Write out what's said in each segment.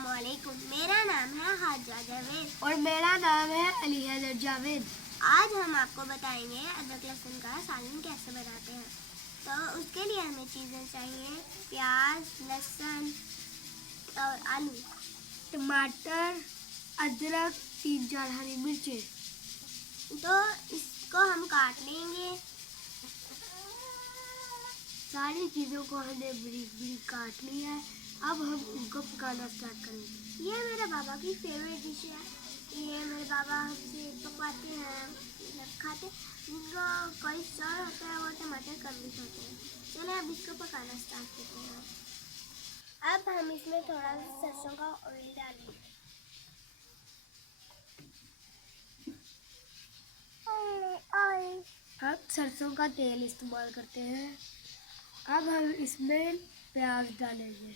अस्सलामुअलैकुम। मेरा नाम है हाजा जावेद और मेरा नाम है अली हैदर जावेद। आज हम आपको बताएंगे अदरक लहसुन का सालन कैसे बनाते हैं। तो उसके लिए हमें चीज़ें चाहिए प्याज, लहसुन और आलू, टमाटर, अदरक, 3-4 हरी मिर्चें। तो इसको हम काट लेंगे। सारी चीज़ों को हमने बारीक बारीक काट लिया है। अब हम इनको पकाना स्टार्ट करेंगे। ये मेरे बाबा की फेवरेट डिश है। ये मेरे बाबा हमसे पकवाते हैं, मतलब खाते। जिनको कोई शौर होता है वो टमाटर कम भी खाते हैं। चलिए अब इसको पकाना स्टार्ट करते हैं। अब हम इसमें थोड़ा सा सरसों का ऑयल डालेंगे। हम सरसों का तेल इस्तेमाल करते हैं। अब हम इसमें प्याज डालेंगे।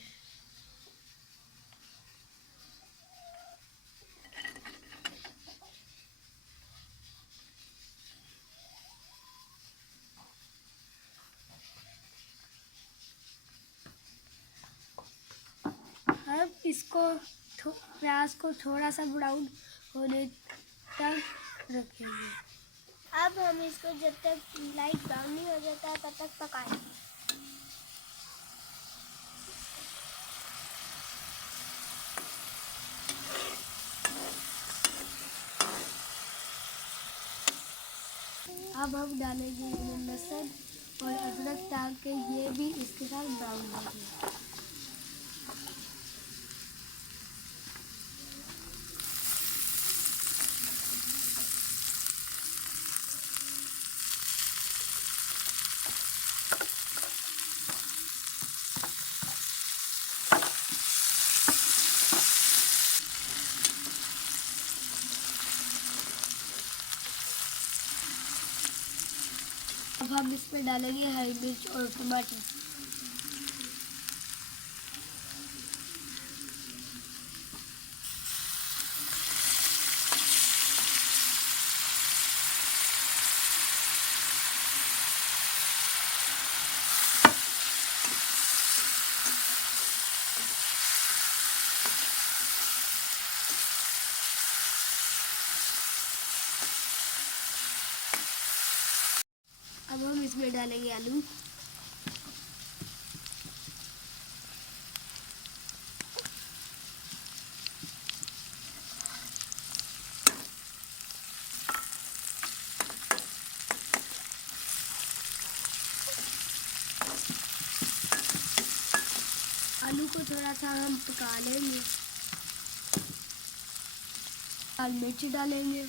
हम इसको प्याज को थोड़ा सा ब्राउन होने तक रखेंगे। अब हम इसको जब तक लाइट ब्राउन नहीं हो जाता तब तक पकाएंगे। अब हम डालेंगे इसमें लहसुन और अदरक ताकि ये भी इसके साथ ब्राउन हो जाए। अब हम इसमें डालेंगे हरी मिर्च और टमाटर। अब हम इसमें डालेंगे आलू। आलू को थोड़ा सा हम पका लेंगे। लाल मिर्च डालेंगे।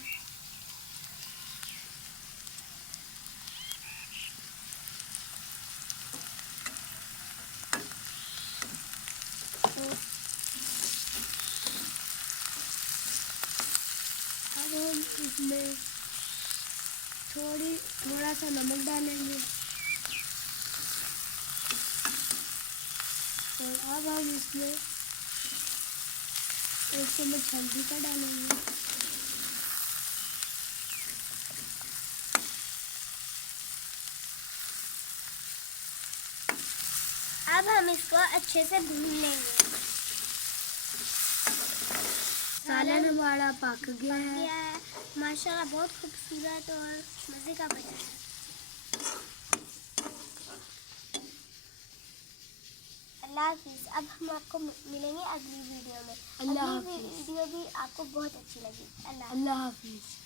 अब हम इसमें थोड़ा सा नमक डालेंगे और अब हम इसमें 1 चम्मच हल्दी का डालेंगे। अब हम इसको अच्छे से भून लेंगे। सालन हमारा पक गया है। माशाल्लाह बहुत खूबसूरत और मज़े का बना है। अल्लाह हाफिज़। अब हम आपको मिलेंगे अगली वीडियो में। अल्लाह अगली हाफिज़। वीडियो भी आपको बहुत अच्छी लगी। अल्लाह हाफिज़।